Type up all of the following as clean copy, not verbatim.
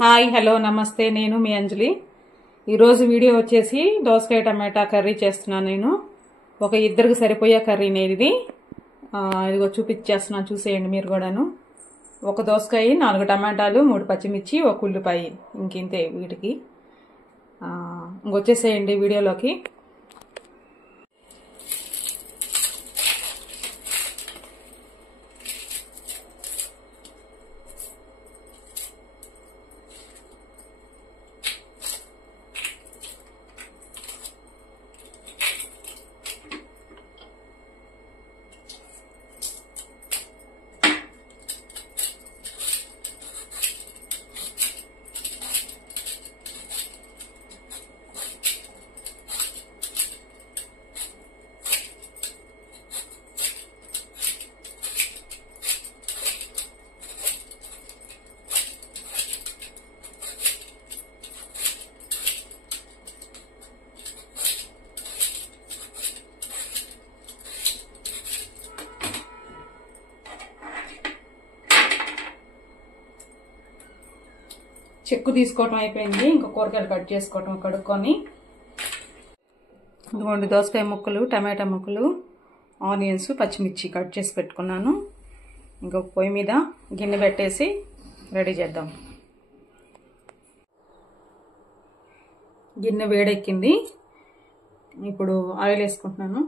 Hi hello నమస్తే నేను మీ అంజలి ఈరోజు వీడియో వచ్చేసి దోసకాయ టమాటా కర్రీ చేస్తున్నాను నేను ఒక ఇద్దరికి సరిపోయే కర్రీ ఇది ఇదిగో చూపించేస్తున్నాను చూసేయండి మీరు కూడాను ఒక దోసకాయ 4 టమాటాలు 3 పచ్చిమిర్చి ఒక ఉల్లిపాయ ఇంకింతే వీటికి ఇంకొచ్చేసేయండి వీడియోలోకి చెక్కు తీసుకోవటం అయిపోయింది ఇంకా కూరగాయలు కట్ చేసుకోవటం కడుక్కొని ఇదిగోండి దోసకాయ ముక్కలు టమాటా ముక్కలు ఆనియన్స్ పచ్చిమిర్చి కట్ చేసి పెట్టుకున్నాను ఇంకా పొయ్యి మీద గిన్నె పెట్టేసి రెడీ చేద్దాం గిన్నె వేడెక్కింది ఇప్పుడు ఆయిల్ వేసుకుంటున్నాను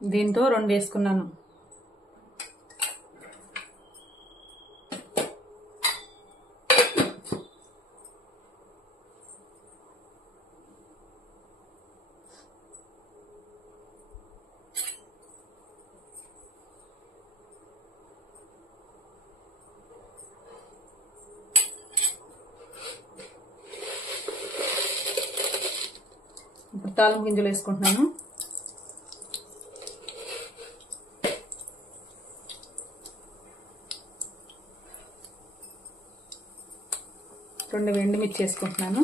దీంతో 2 వేసుకున్నాను ఇప్పుడు తాలింపు గింజలు వేసుకుంటున్నాను రెండు ఎండుమిర్చి వేసుకుంటున్నాను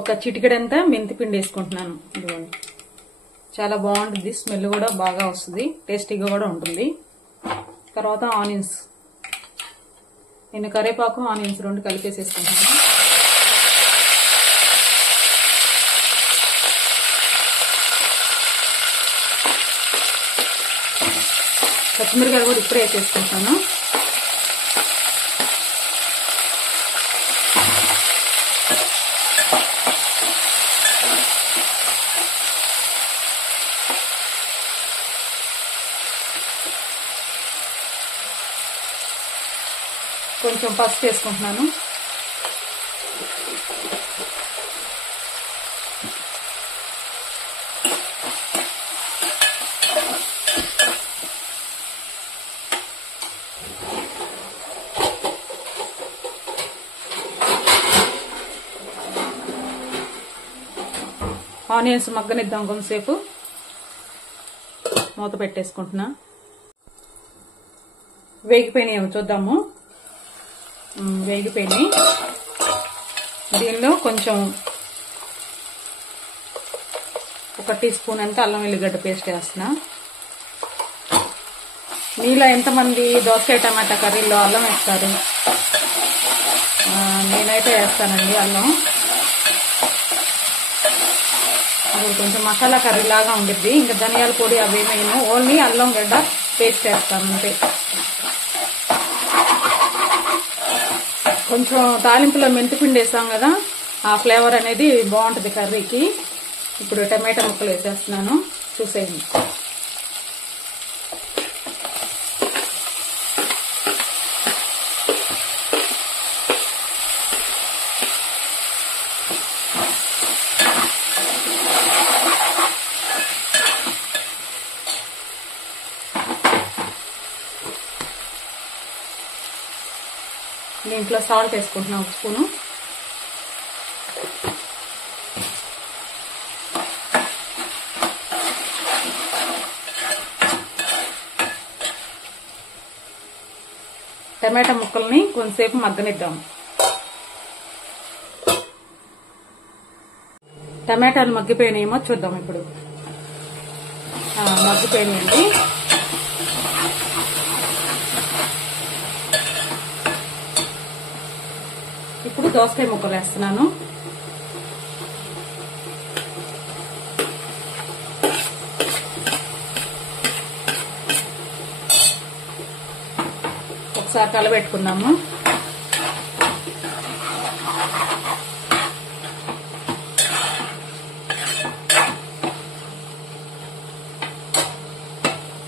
ఒక చిటికెడంతా మెంతిపిండి వేసుకుంటున్నాను ఇదిగోండి చాలా బాగుంటుంది స్మెల్ కూడా బాగా వస్తుంది టేస్టీగా కూడా ఉంటుంది తర్వాత ఆనియన్స్ నేను కరివేపాకు ఆనియన్స్ 2 కలిపేసేసుకుంటున్నాను పచ్చిమిరకాయలు కూడా ఇప్పుడే వేసేసుకుంటాను కొంచెం పసుపు వేసుకుంటున్నాను ఆనియన్స్ మగ్గనిద్దాం కొంతసేపు మూత పెట్టేసుకుంటున్నా వేగిపోయినాయి చూద్దాము వేగిపోయినాయి దీనిలో కొంచెం 1 టీ స్పూన్ అంతా అల్లం వెల్లిగడ్డ పేస్ట్ వేస్తున్నా మీలో ఎంతమంది దోసకాయ టమాటా కర్రీలో అల్లం వేస్తారు నేనైతే వేస్తానండి అల్లం అది కొంచెం మసాలా కర్రీ లాగా ఉండిద్ది ఇంకా ధనియాల పొడి అవేమేమో ఓన్లీ అల్లం గడ్డ పేస్ట్ వేస్తాను అంతే కొంచెం తాలింపులో మెంతిపిండి వేస్తాం కదా ఆ ఫ్లేవర్ అనేది బాగుంటుంది కర్రీకి ఇప్పుడు టమాటా ముక్కలు వేసేస్తున్నాను చూసేయండి దీంట్లో సాల్ట్ వేసుకుంటున్నాం 1 స్పూను టమాటా ముక్కల్ని కొంతసేపు మగ్గనిద్దాం. టమాటాలు మగ్గిపోయినాయేమో చూద్దాం. ఇప్పుడు మగ్గిపోయినాయండి. ఇప్పుడు దోసకాయ ముక్కలు వేస్తున్నాను. ఒకసారి కలబెట్టుకున్నాము.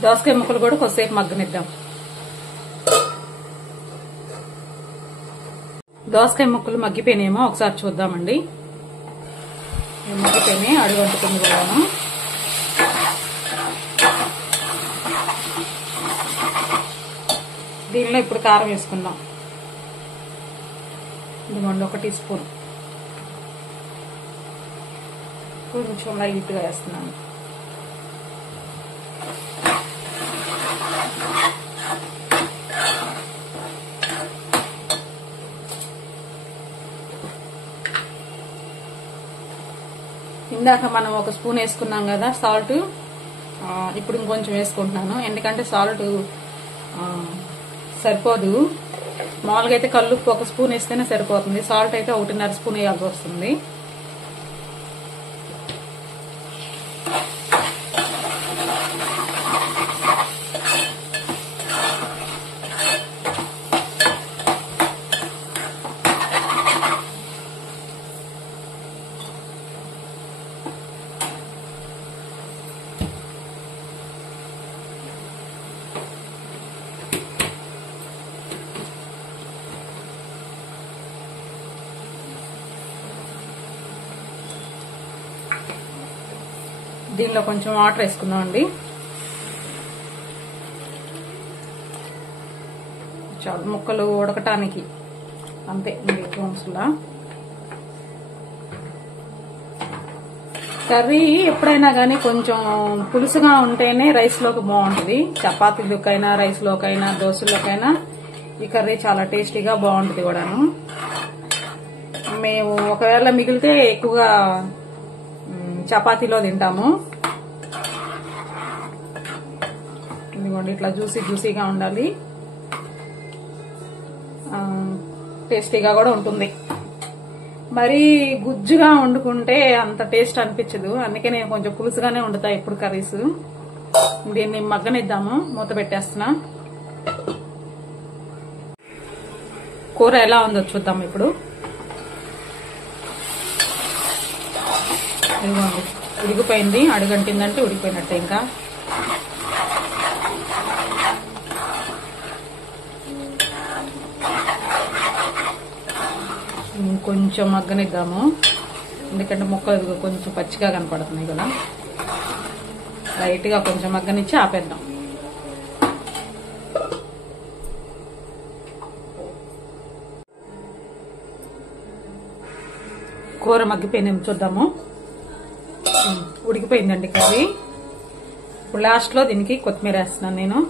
దోసకాయ ముక్కలు కూడా కొద్దిసేపు మగ్గనిద్దాం. దోసకాయ ముక్కలు మగ్గిపోయినాయేమో ఒకసారి చూద్దామండి. మగ్గిపోయినాయి, అడుగంటుకుంది కూడాను. దీనిలో ఇప్పుడు కారం వేసుకుందాం. ఇదిగోండి 1 టీ స్పూన్. కొంచెం లైట్గా వేస్తున్నాను. ఇందాక మనం 1 స్పూన్ వేసుకున్నాం కదా సాల్ట్, ఇప్పుడు ఇంకొంచెం వేసుకుంటున్నాను. ఎందుకంటే సాల్ట్ సరిపోదు. మామూలుగా అయితే కల్లుప్పు 1 స్పూన్ వేస్తేనే సరిపోతుంది. సాల్ట్ అయితే 1.5 స్పూన్ వేయాల్సి వస్తుంది. దీనిలో కొంచెం వాటర్ వేసుకుందాం అండి. చాలు ముక్కలు ఉడకటానికి, అంతే. అవసరంలా కర్రీ ఎప్పుడైనా కానీ కొంచెం పులుసుగా ఉంటేనే రైస్లోకి బాగుంటుంది. చపాతీలోకైనా, రైస్లోకైనా, దోశలోకైనా ఈ కర్రీ చాలా టేస్టీగా బాగుంటుంది కూడాను. మేము ఒకవేళ మిగిలితే ఎక్కువగా చపాతీలో తింటాము. ఇదిగోండి ఇట్లా జ్యూసీగా ఉండాలి. టేస్టీగా కూడా ఉంటుంది. మరి గుజ్జుగా వండుకుంటే అంత టేస్ట్ అనిపించదు. అందుకే నేను కొంచెం పులుసుగానే వండుతా ఎప్పుడు కర్రీస్. దీన్ని మగ్గనిద్దాము. మూత పెట్టేస్తున్నా. కూర ఎలా ఉందో చూద్దాం ఇప్పుడు. ఇదిగోండి ఉడికిపోయింది. అడుగంటిందంటే ఉడికిపోయినట్టే. ఇంకా కొంచెం మగ్గనిద్దాము. ఎందుకంటే ముక్కలు కొంచెం పచ్చిగా కనపడుతున్నాయి కదా. లైట్గా కొంచెం మగ్గనిచ్చి ఆపేద్దాం. కూర మగ్గిపోయిందేమో చూద్దాము. ఉడికిపోయిందండి కర్రీ. ఇప్పుడు లాస్ట్ లో దీనికి కొత్తిమీర వేస్తున్నాను నేను.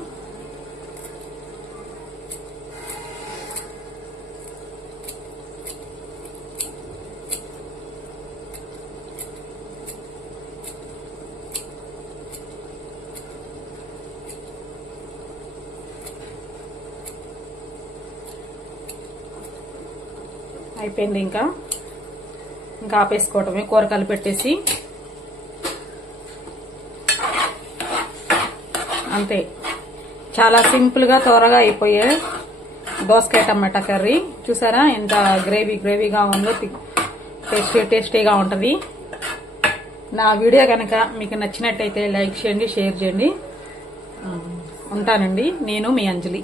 అయిపోయింది. ఇంకా ఆపేసుకోవటమే. కూర కలిపెట్టేసి అంతే. చాలా సింపుల్ గా త్వరగా అయిపోయే దోసకాయ టమాటా కర్రీ. చూసారా ఎంత గ్రేవీగా ఉందో. టేస్టీగా ఉంటది. నా వీడియో కనుక మీకు నచ్చినట్టయితే లైక్ చేయండి, షేర్ చేయండి. ఉంటానండి. నేను మీ అంజలి.